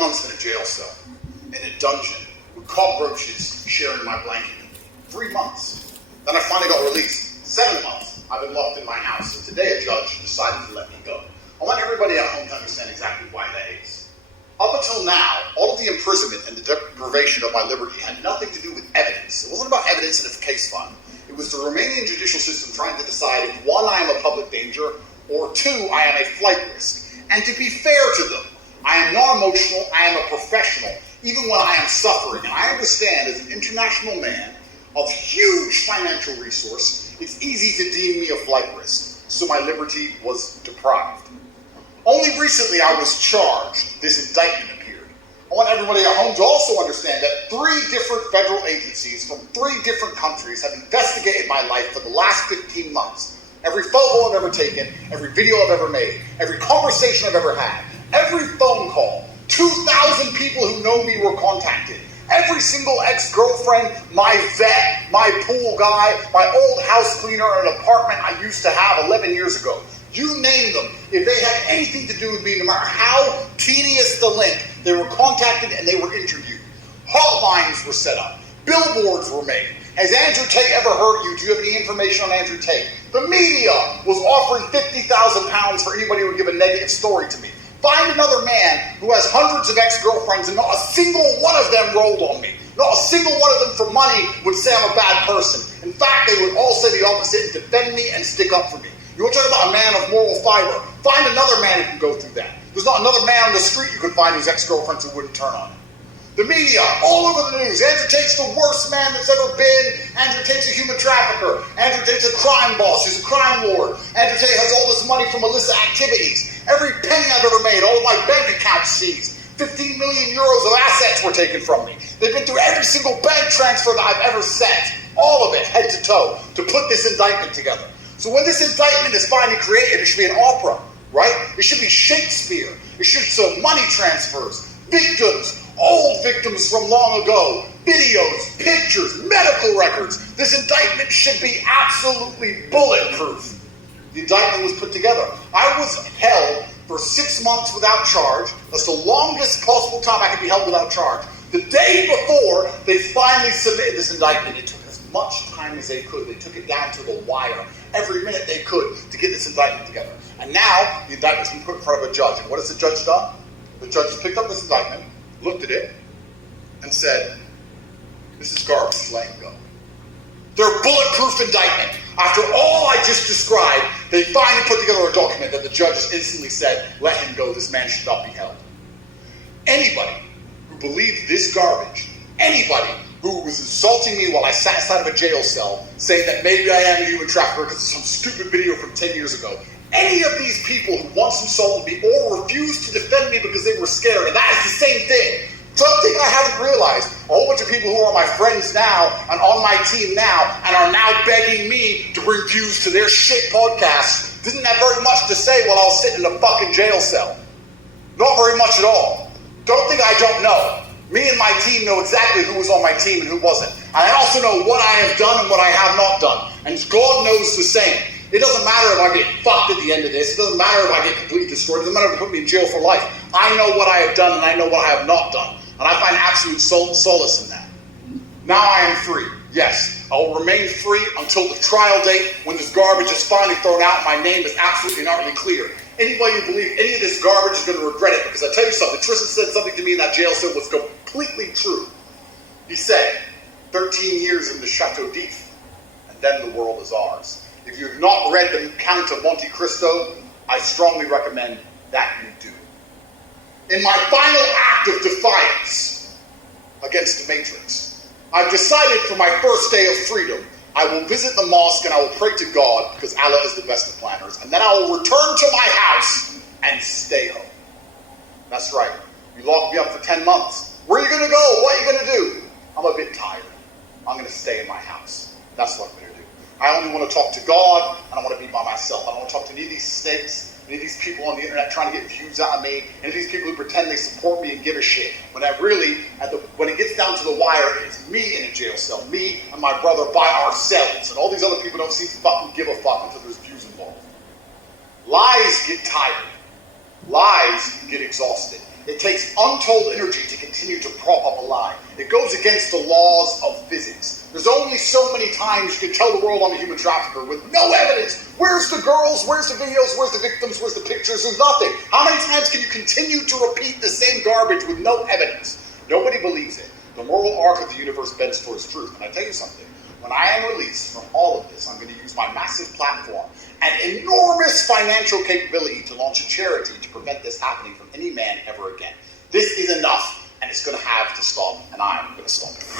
months in a jail cell, in a dungeon, with cockroaches sharing my blanket. 3 months. Then I finally got released. 7 months I've been locked in my house, and today a judge decided to let me go. I want everybody at home to understand exactly why that is. Up until now, all of the imprisonment and the deprivation of my liberty had nothing to do with evidence. It wasn't about evidence in a case file. It was the Romanian judicial system trying to decide if 1, I am a public danger, or 2, I am a flight risk. And to be fair to them, I am not emotional, I am a professional, even when I am suffering. And I understand, as an international man of huge financial resource, it's easy to deem me a flight risk. So my liberty was deprived. Only recently I was charged. This indictment appeared. I want everybody at home to also understand that 3 different federal agencies from 3 different countries have investigated my life for the last 15 months. Every photo I've ever taken, every video I've ever made, every conversation I've ever had, every phone call, 2,000 people who know me were contacted. Every single ex-girlfriend, my vet, my pool guy, my old house cleaner in an apartment I used to have 11 years ago. You name them. If they had anything to do with me, no matter how tedious the link, they were contacted and they were interviewed. Hotlines were set up. Billboards were made. Has Andrew Tate ever hurt you? Do you have any information on Andrew Tate? The media was offering £50,000 for anybody who would give a negative story to me. Find another man who has hundreds of ex-girlfriends and not a single one of them rolled on me. Not a single one of them for money would say I'm a bad person. In fact, they would all say the opposite and defend me and stick up for me. You want to talk about a man of moral fiber? Find another man who can go through that. There's not another man on the street you could find whose ex-girlfriends who wouldn't turn on him. The media, all over the news. Andrew Tate's the worst man that's ever been. Andrew Tate's a human trafficker. Andrew Tate's a crime boss. He's a crime lord. Andrew Tate has all this money from illicit activities. Every penny I've ever made, all of my bank accounts seized. 15 million euros of assets were taken from me. They've been through every single bank transfer that I've ever sent. All of it, head to toe, to put this indictment together. So when this indictment is finally created, it should be an opera, right? It should be Shakespeare. It should show money transfers, victims, old victims from long ago, videos, pictures, medical records. This indictment should be absolutely bulletproof. The indictment was put together. I was held for 6 months without charge. That's the longest possible time I could be held without charge. The day before they finally submitted this indictment, it took as much time as they could. They took it down to the wire, every minute they could, to get this indictment together. And now the indictment's been put in front of a judge. And what has the judge done? The judge picked up this indictment, looked at it, and said, this is garbage, let him go. Their bulletproof indictment. After all I just described, they finally put together a document that the judge instantly said, let him go, this man should not be held. Anybody who believed this garbage, anybody who was insulting me while I sat inside of a jail cell, saying that maybe I am a human trafficker because of some stupid video from 10 years ago, any of these people who once insulted me or refused to defend me because they were scared, and that is the same thing. Something I haven't realized, a whole bunch of people who are my friends now and on my team now and are now begging me to bring views to their shit podcasts didn't have very much to say while I was sitting in a fucking jail cell. Not very much at all. Don't think I don't know. Me and my team know exactly who was on my team and who wasn't. And I also know what I have done and what I have not done. And God knows the same. It doesn't matter if I get fucked at the end of this. It doesn't matter if I get completely destroyed. It doesn't matter if they put me in jail for life. I know what I have done and I know what I have not done. And I find absolute solace in that. Now I am free. Yes, I will remain free until the trial date when this garbage is finally thrown out. My name is absolutely and utterly clear. Anybody who believes any of this garbage is going to regret it, because I tell you something, Tristan said something to me in that jail cell was completely true. He said, 13 years in the Chateau d'If, and then the world is ours. If you have not read The Count of Monte Cristo, I strongly recommend that you do. In my final act of defiance against the Matrix, I've decided for my first day of freedom, I will visit the mosque and I will pray to God, because Allah is the best of planners, and then I will return to my house and stay home. That's right. You locked me up for 10 months. Where are you going to go? What are you going to do? I'm a bit tired. I'm going to stay in my house. That's what I'm going to do. I only want to talk to God, and I want to be by myself. I don't want to talk to any of these snakes, any of these people on the internet trying to get views out of me, any of these people who pretend they support me and give a shit. When I really, when it gets down to the wire, it's me in a jail cell, me and my brother by ourselves, and all these other people don't seem to fucking give a fuck until there's views involved. Lies get tired. Lies get exhausted. It takes untold energy to continue to prop up a lie. It goes against the laws of physics. There's only so many times you can tell the world I'm a human trafficker with no evidence. Where's the girls? Where's the videos? Where's the victims? Where's the pictures? There's nothing. How many times can you continue to repeat the same garbage with no evidence? Nobody believes it. The moral arc of the universe bends towards truth. And I tell you something, when I am released from all of this, I'm going to use my massive platform and enormous financial capability to launch a charity to prevent this happening from any man ever again. This is enough, and it's going to have to stop, and I'm going to stop it.